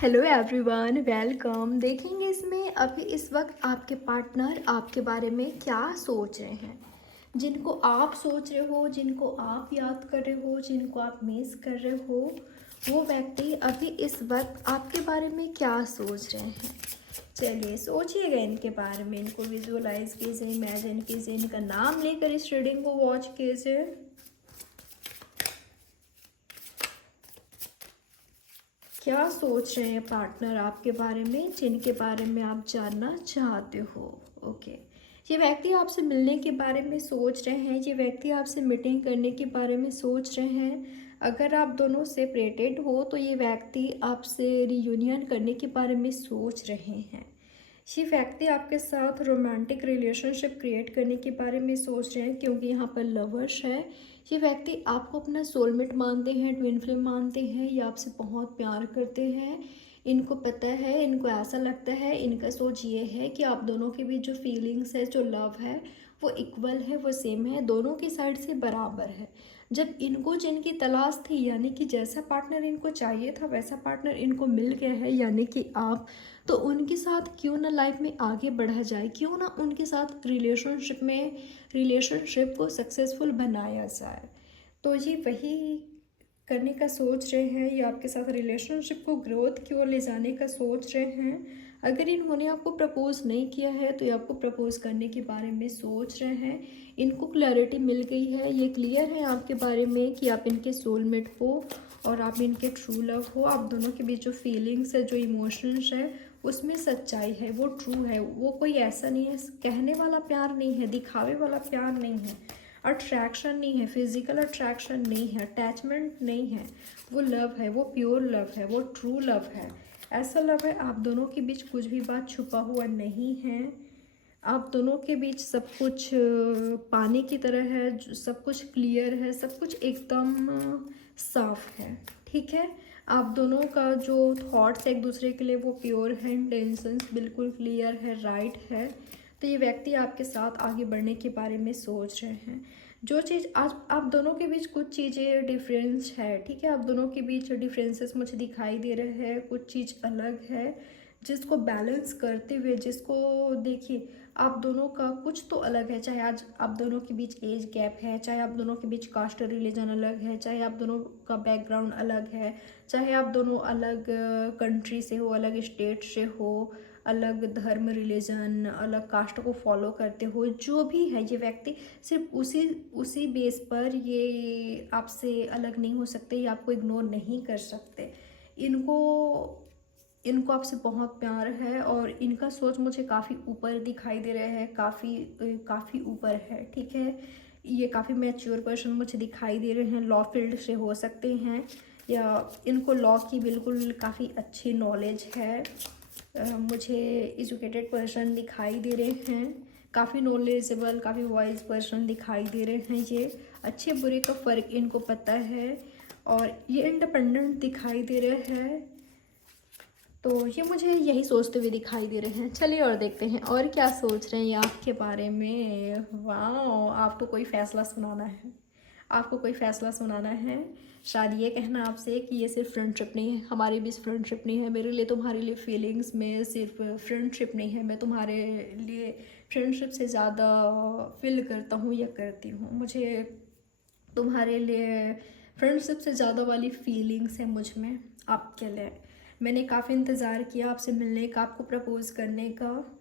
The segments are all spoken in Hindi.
Hello everyone, welcome. देखेंगे इसमें अभी इस वक्त आपके पार्टनर आपके बारे में क्या सोच रहे हैं। जिनको आप सोच रहे हो, जिनको आप याद कर रहे हो, जिनको आप मिस कर रहे हो, वो व्यक्ति अभी इस वक्त आपके बारे में क्या सोच रहे हैं। चलिए सोचिएगा इनके बारे में, इनको विजुअलाइज कीजिए, इमेजिन कीजिए, इनका नाम लेकर इस रीडिंग को वॉच कीजिए। क्या सोच रहे हैं पार्टनर आपके बारे में, जिनके बारे में आप जानना चाहते हो। ओके, ये व्यक्ति आपसे मिलने के बारे में सोच रहे हैं, ये व्यक्ति आपसे मीटिंग करने के बारे में सोच रहे हैं। अगर आप दोनों सेपरेटेड हो तो ये व्यक्ति आपसे रियूनियन करने के बारे में सोच रहे हैं। ये व्यक्ति आपके साथ रोमांटिक रिलेशनशिप क्रिएट करने के बारे में सोच रहे हैं, क्योंकि यहाँ पर लवर्स है। ये व्यक्ति आपको अपना सोलमेट मानते हैं, ट्विन फ्लेम मानते हैं, ये आपसे बहुत प्यार करते हैं। इनको पता है, इनको ऐसा लगता है, इनका सोच ये है कि आप दोनों के बीच जो फीलिंग्स है, जो लव है, वो इक्वल है, वो सेम है, दोनों की साइड से बराबर है। जब इनको जिनकी तलाश थी, यानी कि जैसा पार्टनर इनको चाहिए था वैसा पार्टनर इनको मिल गया है, यानी कि आप, तो उनके साथ क्यों ना लाइफ में आगे बढ़ा जाए, क्यों ना उनके साथ रिलेशनशिप को सक्सेसफुल बनाया जाए। तो ये वही करने का सोच रहे हैं, ये आपके साथ रिलेशनशिप को ग्रोथ की ओर ले जाने का सोच रहे हैं। अगर इन्होंने आपको प्रपोज़ नहीं किया है तो ये आपको प्रपोज़ करने के बारे में सोच रहे हैं। इनको क्लैरिटी मिल गई है, ये क्लियर है आपके बारे में कि आप इनके सोलमेट हो और आप इनके ट्रू लव हो। आप दोनों के बीच जो फीलिंग्स है, जो इमोशंस है, उसमें सच्चाई है, वो ट्रू है। वो कोई ऐसा नहीं है, कहने वाला प्यार नहीं है, दिखावे वाला प्यार नहीं है, अट्रैक्शन नहीं है, फिजिकल अट्रैक्शन नहीं है, अटैचमेंट नहीं है। वो लव है, वो प्योर लव है, वो ट्रू लव है। ऐसा लव है, आप दोनों के बीच कुछ भी बात छुपा हुआ नहीं है। आप दोनों के बीच सब कुछ पानी की तरह है, सब कुछ क्लियर है, सब कुछ एकदम साफ है। ठीक है, आप दोनों का जो थॉट्स है एक दूसरे के लिए वो प्योर है, इंटेंशंस बिल्कुल क्लियर है, राइट है। तो ये व्यक्ति आपके साथ आगे बढ़ने के बारे में सोच रहे हैं। जो चीज़ आज आप दोनों के बीच कुछ चीज़ें डिफरेंस है, ठीक है, आप दोनों के बीच डिफरेंसेस मुझे दिखाई दे रहे हैं, कुछ चीज़ अलग है, जिसको बैलेंस करते हुए, जिसको देखिए आप दोनों का कुछ तो अलग है। चाहे आज आप दोनों के बीच एज गैप है, चाहे आप दोनों के बीच कास्ट रिलीजन अलग है, चाहे आप दोनों का बैकग्राउंड अलग है, चाहे आप दोनों अलग कंट्री से हो, अलग स्टेट से हो, अलग धर्म रिलीजन, अलग कास्ट को फॉलो करते हो, जो भी है, ये व्यक्ति सिर्फ उसी उसी बेस पर ये आपसे अलग नहीं हो सकते, ये आपको इग्नोर नहीं कर सकते। इनको इनको आपसे बहुत प्यार है और इनका सोच मुझे काफ़ी ऊपर दिखाई दे रहा है, काफ़ी ऊपर है। ठीक है, ये काफ़ी मैच्योर पर्सन मुझे दिखाई दे रहे हैं, लॉ फील्ड से हो सकते हैं, या इनको लॉ की बिल्कुल काफ़ी अच्छी नॉलेज है। मुझे एजुकेटेड पर्सन दिखाई दे रहे हैं, काफ़ी नॉलेजेबल, काफ़ी वाइज पर्सन दिखाई दे रहे हैं। ये अच्छे बुरे का फ़र्क इनको पता है और ये इंडिपेंडेंट दिखाई दे रहे हैं। तो ये मुझे यही सोचते हुए दिखाई दे रहे हैं। चलिए और देखते हैं और क्या सोच रहे हैं ये आपके बारे में। वाह, आपको कोई फ़ैसला सुनाना है, आपको कोई फ़ैसला सुनाना है। शायद ये कहना आपसे कि ये सिर्फ फ्रेंडशिप नहीं है, हमारे बीच फ्रेंडशिप नहीं है, मेरे लिए तुम्हारे लिए फीलिंग्स में सिर्फ फ्रेंडशिप नहीं है, मैं तुम्हारे लिए फ्रेंडशिप से ज़्यादा फील करता हूँ या करती हूँ। मुझे तुम्हारे लिए फ्रेंडशिप से ज़्यादा वाली फीलिंग्स है मुझ में आपके लिए। मैंने काफ़ी इंतज़ार किया आपसे मिलने का, आपको प्रपोज़ करने का,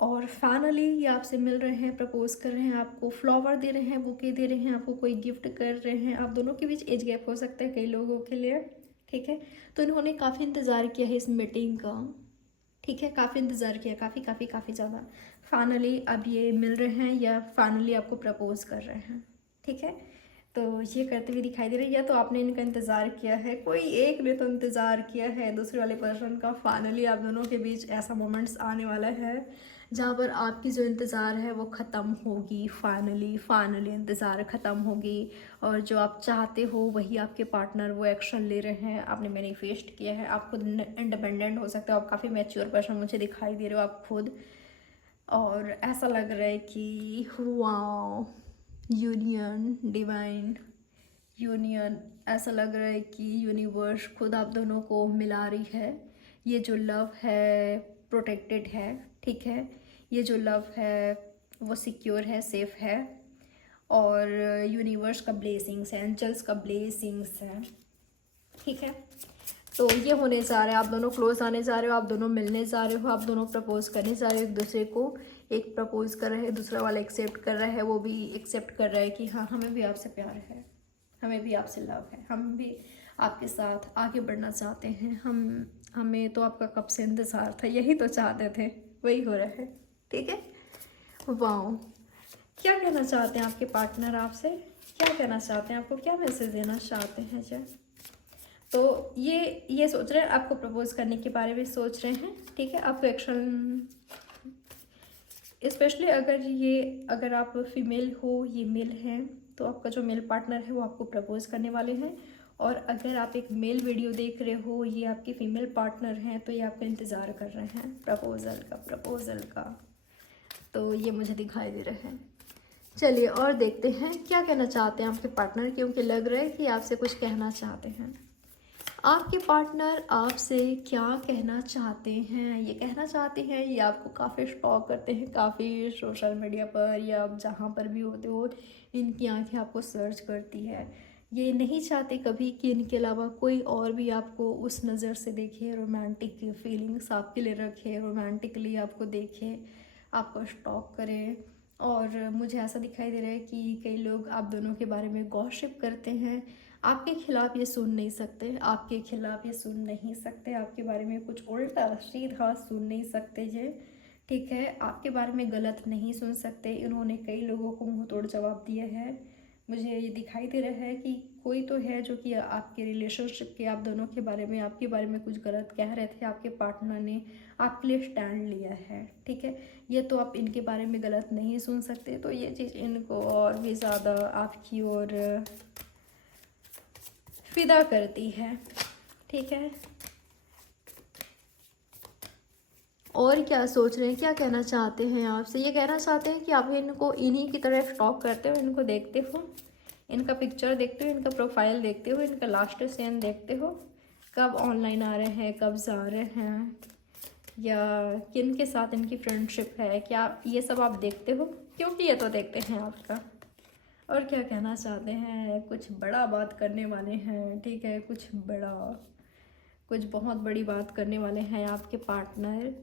और फाइनली ये आपसे मिल रहे हैं, प्रपोज़ कर रहे हैं, आपको फ्लावर दे रहे हैं, बुके दे रहे हैं, आपको कोई गिफ्ट कर रहे हैं। आप दोनों के बीच एज गैप हो सकता है कई लोगों के लिए। ठीक है, तो इन्होंने काफ़ी इंतज़ार किया है इस मीटिंग का। ठीक है, काफ़ी इंतज़ार किया, काफ़ी काफ़ी काफ़ी ज़्यादा। फाइनली अब ये मिल रहे हैं या फाइनली आपको प्रपोज़ कर रहे हैं। ठीक है, तो ये करते हुए दिखाई दे रही है। तो आपने इनका इंतज़ार किया है, कोई एक ने तो इंतज़ार किया है दूसरे वाले पर्सन का। फाइनली आप दोनों के बीच ऐसा मोमेंट्स आने वाला है जहाँ पर आपकी जो इंतज़ार है वो ख़त्म होगी। फाइनली इंतज़ार ख़त्म होगी और जो आप चाहते हो वही आपके पार्टनर वो एक्शन ले रहे हैं, आपने मैनिफेस्ट किया है। आप खुद इंडिपेंडेंट हो सकते हो, आप काफ़ी मैच्योर पर्सन मुझे दिखाई दे रहे हो आप खुद, और ऐसा लग रहा है कि वाओ, यूनियन डिवाइन, यूनियन, ऐसा लग रहा है कि यूनिवर्स खुद आप दोनों को मिला रही है। ये जो लव है प्रोटेक्टेड है, ठीक है। ये जो लव है वो सिक्योर है, सेफ है, और यूनिवर्स का ब्लेसिंग्स है, एंजल्स का ब्लेसिंग्स है, ठीक है। तो ये होने जा रहा है, आप दोनों क्लोज आने जा रहे हो, आप दोनों मिलने जा रहे हो, आप दोनों प्रपोज करने जा रहे हो एक दूसरे को। एक प्रपोज कर रहा है, दूसरा वाला एक्सेप्ट कर रहा है, वो भी एक्सेप्ट कर रहा है कि हाँ हमें भी आपसे प्यार है, हमें भी आपसे लव है, हम भी आपके साथ आगे बढ़ना चाहते हैं। हमें तो आपका कब से इंतज़ार था, यही तो चाहते थे, वही हो रहा है, ठीक है। वाह, क्या कहना चाहते हैं आपके पार्टनर आपसे, क्या कहना चाहते हैं, आपको क्या मैसेज देना चाहते हैं जी। तो ये सोच रहे हैं, आपको प्रपोज करने के बारे में सोच रहे हैं, ठीक है। आपको एक्शन, स्पेशली अगर आप फीमेल हो, ये मेल हैं, तो आपका जो मेल पार्टनर है वो आपको प्रपोज करने वाले हैं। और अगर आप एक मेल वीडियो देख रहे हो, ये आपके फीमेल पार्टनर हैं, तो ये आपका इंतज़ार कर रहे हैं प्रपोजल का। तो ये मुझे दिखाई दे रहा है। चलिए और देखते हैं क्या कहना चाहते हैं आपके पार्टनर, क्योंकि लग रहा है कि आपसे कुछ कहना चाहते हैं। आपके पार्टनर आपसे क्या कहना चाहते हैं, ये कहना चाहते हैं, ये आपको काफ़ी स्टॉक करते हैं, काफ़ी सोशल मीडिया पर या आप जहाँ पर भी होते हो, इनकी आंखें आपको सर्च करती है। ये नहीं चाहते कभी कि इनके अलावा कोई और भी आपको उस नज़र से देखे, रोमांटिक फीलिंग्स आपके लिए रखे, रोमांटिकली आपको देखे, आपको स्टॉक करे। और मुझे ऐसा दिखाई दे रहा है कि कई लोग आप दोनों के बारे में गॉसिप करते हैं। आपके खिलाफ ये सुन नहीं सकते, आपके खिलाफ ये सुन नहीं सकते, आपके बारे में कुछ उल्टा सीधा सुन नहीं सकते ये, ठीक है। आपके बारे में गलत नहीं सुन सकते। इन्होंने कई लोगों को मुंह तोड़ जवाब दिए हैं। मुझे ये दिखाई दे रहा है कि कोई तो है जो कि आपके रिलेशनशिप के, आप दोनों के बारे में, आपके बारे में कुछ गलत कह रहे थे। आपके पार्टनर ने आपके लिए स्टैंड लिया है, ठीक है। ये तो आप इनके बारे में गलत नहीं सुन सकते। तो ये चीज़ इनको और भी ज़्यादा आपकी ओर फिदा करती है, ठीक है। और क्या सोच रहे हैं, क्या कहना चाहते हैं आपसे, ये कहना चाहते हैं कि आप इनको इन्हीं की तरह स्टॉक करते हो, इनको देखते हो, इनका पिक्चर देखते हो, इनका प्रोफाइल देखते हो, इनका लास्ट सीन देखते हो, कब ऑनलाइन आ रहे हैं, कब जा रहे हैं, या किन के साथ इनकी फ्रेंडशिप है, क्या ये सब आप देखते हो, क्योंकि ये तो देखते हैं आपका। और क्या कहना चाहते हैं, कुछ बड़ा बात करने वाले हैं, ठीक है, कुछ बहुत बड़ी बात करने वाले हैं आपके पार्टनर।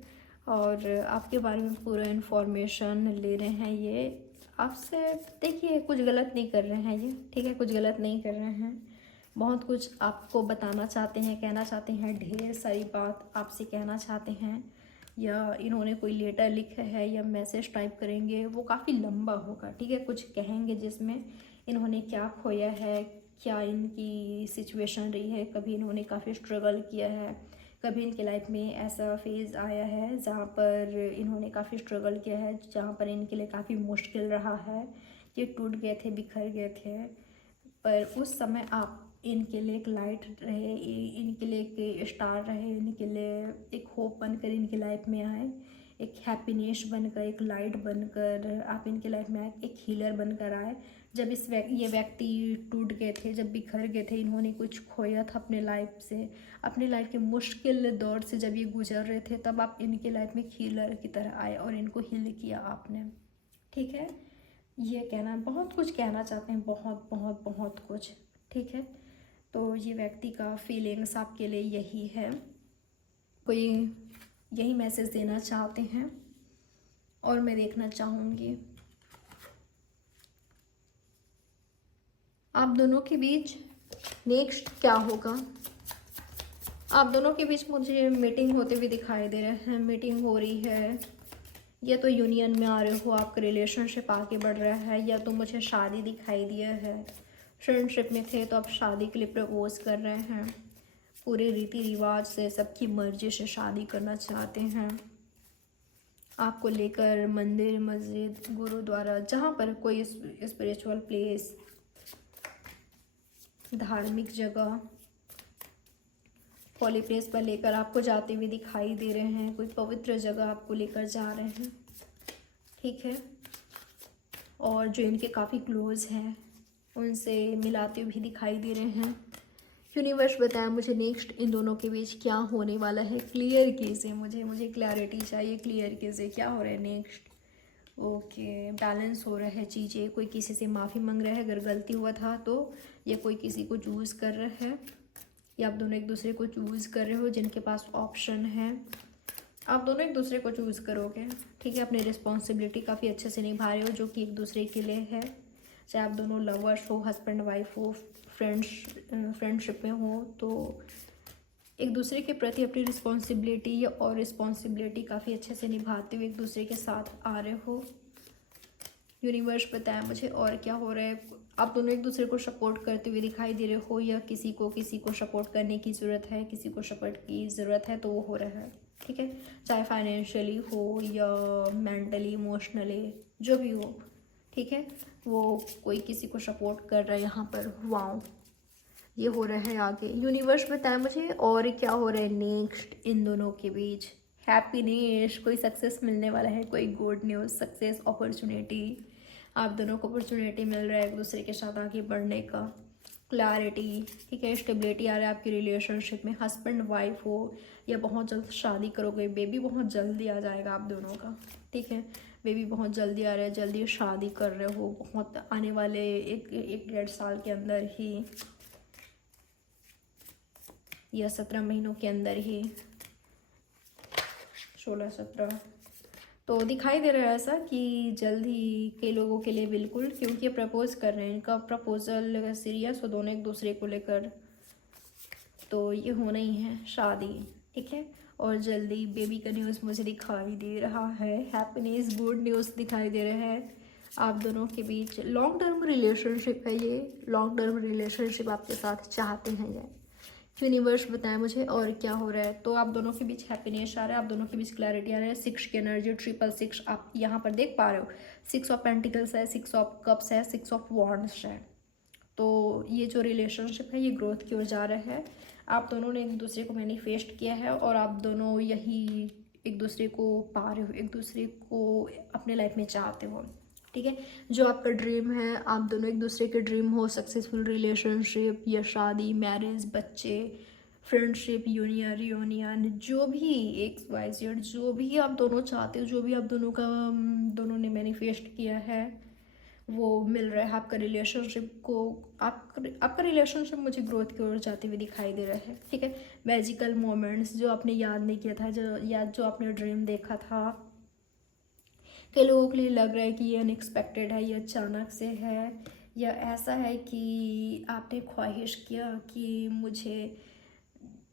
और आपके बारे में पूरा इन्फॉर्मेशन ले रहे हैं ये आपसे। देखिए कुछ गलत नहीं कर रहे हैं ये, ठीक है, कुछ गलत नहीं कर रहे हैं। बहुत कुछ आपको बताना चाहते हैं, कहना चाहते हैं, ढेर सारी बात आपसे कहना चाहते हैं। या इन्होंने कोई लेटर लिखा है या मैसेज टाइप करेंगे, वो काफ़ी लंबा होगा, ठीक है। कुछ कहेंगे जिसमें इन्होंने क्या खोया है, क्या इनकी सिचुएशन रही है, कभी इन्होंने काफ़ी स्ट्रगल किया है, कभी इनके लाइफ में ऐसा फेज़ आया है जहाँ पर इन्होंने काफ़ी स्ट्रगल किया है, जहाँ पर इनके लिए काफ़ी मुश्किल रहा है, ये टूट गए थे, बिखर गए थे। पर उस समय आप इनके लिए एक लाइट रहे, इनके लिए एक स्टार रहे, इनके लिए एक होप बनकर इनकी लाइफ में आए, एक हैप्पीनेस बनकर, एक लाइट बनकर आप इनके लाइफ में आए, एक हीलर बनकर आए। जब ये व्यक्ति टूट गए थे, जब बिखर गए थे, इन्होंने कुछ खोया था अपने लाइफ से, अपने लाइफ के मुश्किल दौर से जब ये गुजर रहे थे, तब आप इनके लाइफ में हीलर की तरह आए और इनको हील किया आपने, ठीक है। ये कहना, बहुत कुछ कहना चाहते हैं, बहुत बहुत बहुत कुछ, ठीक है। तो ये व्यक्ति का फीलिंग्स आपके लिए यही है, कोई यही मैसेज देना चाहते हैं। और मैं देखना चाहूँगी आप दोनों के बीच नेक्स्ट क्या होगा। आप दोनों के बीच मुझे मीटिंग होते हुए दिखाई दे रहे हैं, मीटिंग हो रही है, या तो यूनियन में आ रहे हो, आपका रिलेशनशिप आगे बढ़ रहा है, या तो मुझे शादी दिखाई दिया है। फ्रेंडशिप में थे तो आप शादी के लिए प्रपोज कर रहे हैं, पूरे रीति रिवाज से, सबकी मर्जी से शादी करना चाहते हैं। आपको लेकर मंदिर, मस्जिद, गुरुद्वारा, जहाँ पर कोई स्पिरिचुअल प्लेस, धार्मिक जगह, होली प्लेस पर लेकर आपको जाते हुए दिखाई दे रहे हैं, कोई पवित्र जगह आपको लेकर जा रहे हैं, ठीक है। और जो इनके काफ़ी क्लोज हैं, उनसे मिलाते हुए भी दिखाई दे रहे हैं। यूनिवर्स बताया मुझे नेक्स्ट इन दोनों के बीच क्या होने वाला है, क्लियर कीजिए मुझे क्लैरिटी चाहिए, क्लियर कीजिए क्या हो रहा है नेक्स्ट। ओके, बैलेंस हो रहा है चीज़ें, कोई किसी से माफ़ी मांग रहा है अगर गलती हुआ था तो, या कोई किसी को चूज़ कर रहा है, या आप दोनों एक दूसरे को चूज़ कर रहे हो जिनके पास ऑप्शन है। आप दोनों एक दूसरे को चूज़ करोगे, ठीक है। अपनी रिस्पॉन्सिबिलिटी काफ़ी अच्छे से निभा रहे हो जो कि एक दूसरे के लिए है, चाहे आप दोनों लवर्स हो, हस्बैंड वाइफ हो, फ्रेंडशिप में हो, तो एक दूसरे के प्रति अपनी रिस्पॉन्सिबिलिटी या और रिस्पॉन्सिबिलिटी काफ़ी अच्छे से निभाते हुए एक दूसरे के साथ आ रहे हो। यूनिवर्स बताया मुझे और क्या हो रहा है। आप दोनों एक दूसरे को सपोर्ट करते हुए दिखाई दे रहे हो, या किसी को सपोर्ट करने की ज़रूरत है, किसी को सपोर्ट की ज़रूरत है तो वो हो रहा है, ठीक है। चाहे फाइनेंशियली हो या मेंटली, इमोशनली, जो भी हो, ठीक है। वो कोई किसी को सपोर्ट कर रहा है यहाँ पर। वाओ, ये हो रहा है आगे। यूनिवर्स बताया मुझे और क्या हो रहा है नेक्स्ट इन दोनों के बीच। हैप्पीनेस, कोई सक्सेस मिलने वाला है, कोई गुड न्यूज़, सक्सेस, अपॉर्चुनिटी, आप दोनों को अपॉर्चुनिटी मिल रहा है एक दूसरे के साथ आगे बढ़ने का। क्लैरिटी, ठीक है। स्टेबिलिटी आ रहा है आपकी रिलेशनशिप में, हस्बैंड वाइफ हो या बहुत जल्द शादी करोगे, बेबी बहुत जल्दी आ जाएगा आप दोनों का, ठीक है। बेबी बहुत जल्दी आ रहा है, जल्दी शादी कर रहे हो, बहुत आने वाले एक 1.5 साल के अंदर ही, या 17 महीनों के अंदर ही, 16-17, तो दिखाई दे रहा है ऐसा कि जल्द ही के लोगों के लिए, बिल्कुल, क्योंकि ये प्रपोज कर रहे हैं, इनका प्रपोजल सीरियस हो दोनों एक दूसरे को लेकर, तो ये होना ही है शादी, ठीक है। और जल्दी बेबी का न्यूज़ मुझे दिखाई दे रहा है, हैप्पीनेस, गुड न्यूज़ दिखाई दे रहा है आप दोनों के बीच। लॉन्ग टर्म रिलेशनशिप है ये, लॉन्ग टर्म रिलेशनशिप आपके साथ चाहते हैं ये। यूनिवर्स बताएं मुझे और क्या हो रहा है। तो आप दोनों के बीच हैप्पीनेस आ रहा है, आप दोनों के बीच क्लैरिटी आ रहा है। 6 की एनर्जी, 666 आप यहाँ पर देख पा रहे हो। 6 ऑफ पेंटिकल्स है, 6 ऑफ कप्स है, 6 ऑफ वॉन्ड्स है। तो ये जो रिलेशनशिप है ये ग्रोथ की ओर जा रहा है। आप दोनों ने एक दूसरे को मैनिफेस्ट किया है और आप दोनों यही एक दूसरे को पा रहे हो, एक दूसरे को अपने लाइफ में चाहते हो, ठीक है। जो आपका ड्रीम है, आप दोनों एक दूसरे के ड्रीम हो, सक्सेसफुल रिलेशनशिप या शादी, मैरिज, बच्चे, फ्रेंडशिप, यूनियन, रियूनियन, जो भी XYZ, जो भी आप दोनों चाहते हो, जो भी आप दोनों का दोनों ने मैनिफेस्ट किया है वो मिल रहा है। आपका रिलेशनशिप को आपका रिलेशनशिप मुझे ग्रोथ की ओर जाते हुए दिखाई दे रहा है, ठीक है। मैजिकल मोमेंट्स जो आपने याद नहीं किया था, जो आपने ड्रीम देखा था, कई लोगों के लिए लग रहा है कि ये अनएक्सपेक्टेड है, ये अचानक से है, या ऐसा है कि आपने ख्वाहिश किया कि मुझे,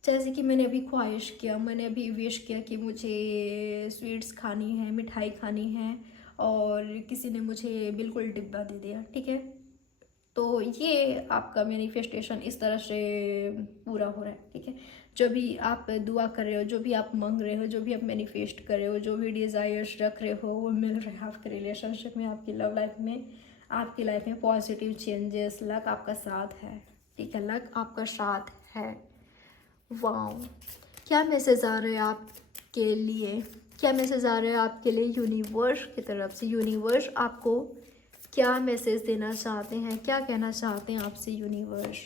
जैसे कि मैंने अभी ख्वाहिश किया, मैंने अभी विश किया कि मुझे स्वीट्स खानी है, मिठाई खानी है, और किसी ने मुझे बिल्कुल डिब्बा दे दिया, ठीक है। तो ये आपका मैनिफेस्टेशन इस तरह से पूरा हो रहा है, ठीक है। जो भी आप दुआ कर रहे हो, जो भी आप मांग रहे हो, जो भी आप मैनिफेस्ट कर रहे हो, जो भी डिज़ायर्स रख रहे हो, वो मिल रहा है आपके रिलेशनशिप में, आपकी लव लाइफ में, आपकी लाइफ में पॉजिटिव चेंजेस। लक आपका साथ है, ठीक है, लक आपका साथ है। वाओ, क्या मैसेज आ रहा है आपके लिए, क्या मैसेज आ रहा है आपके लिए यूनिवर्स की तरफ से। यूनिवर्स आपको क्या मैसेज देना चाहते हैं, क्या कहना चाहते हैं आपसे यूनिवर्स।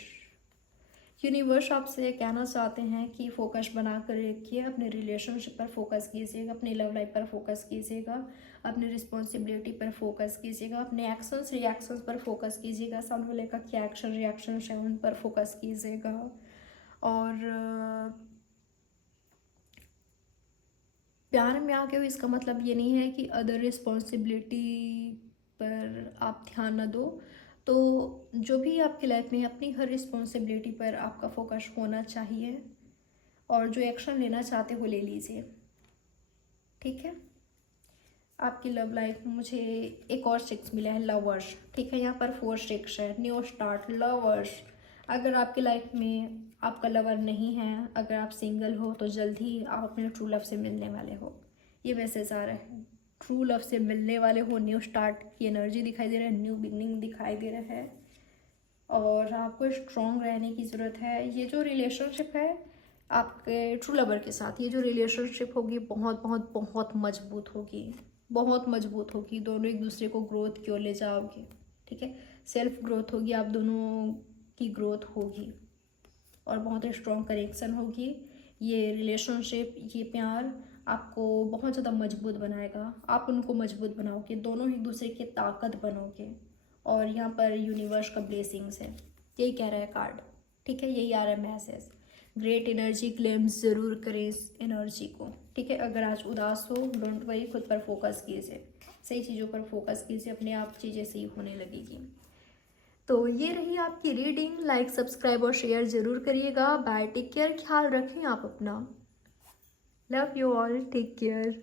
यूनिवर्स आपसे कहना चाहते हैं कि फोकस बना कर रखिए, अपने रिलेशनशिप पर फोकस कीजिएगा, अपनी लव लाइफ पर फोकस कीजिएगा, अपनी रिस्पॉन्सिबिलिटी पर फोकस कीजिएगा, अपने एक्शंस रिएक्शंस पर फोकस कीजिएगा, सामने वाले का क्या एक्शन रिएक्शन है उन पर फोकस कीजिएगा। और प्यार में आ गए हो इसका मतलब ये नहीं है कि अदर रिस्पॉन्सिबिलिटी पर आप ध्यान न दो। तो जो भी आपकी लाइफ में अपनी हर रिस्पॉन्सिबिलिटी पर आपका फोकस होना चाहिए, और जो एक्शन लेना चाहते हो ले लीजिए, ठीक है। आपकी लव लाइफ मुझे एक और 6 मिला है, लवर्स, ठीक है। यहाँ पर 4 6 है, न्यू स्टार्ट, लवर्स। अगर आपकी लाइफ में आपका लवर नहीं है, अगर आप सिंगल हो, तो जल्द ही आप अपने ट्रू लव से मिलने वाले हो, ये मैसेज आ रहा है। ट्रू लव से मिलने वाले हो, न्यू स्टार्ट की एनर्जी दिखाई दे रहा है, न्यू बिगनिंग दिखाई दे रहा है, और आपको स्ट्रॉन्ग रहने की ज़रूरत है। ये जो रिलेशनशिप है आपके ट्रू लवर के साथ, ये जो रिलेशनशिप होगी बहुत बहुत बहुत मजबूत होगी, बहुत मजबूत होगी। दोनों एक दूसरे को ग्रोथ की ओर ले जाओगे, ठीक है। सेल्फ ग्रोथ होगी, आप दोनों की ग्रोथ होगी और बहुत स्ट्रॉन्ग कनेक्शन होगी। ये रिलेशनशिप, ये प्यार आपको बहुत ज़्यादा मजबूत बनाएगा, आप उनको मजबूत बनाओगे, दोनों एक दूसरे की ताकत बनोगे। और यहाँ पर यूनिवर्स का ब्लेसिंग्स है, यही कह रहा है कार्ड, ठीक है, यही आ रहा है मैसेज। ग्रेट एनर्जी क्लेम्स ज़रूर करें इस एनर्जी को, ठीक है। अगर आज उदास हो, डोंट वरी, खुद पर फोकस कीजिए, सही चीज़ों पर फोकस कीजिए, अपने आप चीज़ें सही होने लगेगी। तो ये रही आपकी रीडिंग। लाइक, सब्सक्राइब और शेयर ज़रूर करिएगा। बाय, टेक केयर, ख्याल रखें आप अपना। Love you all, take care.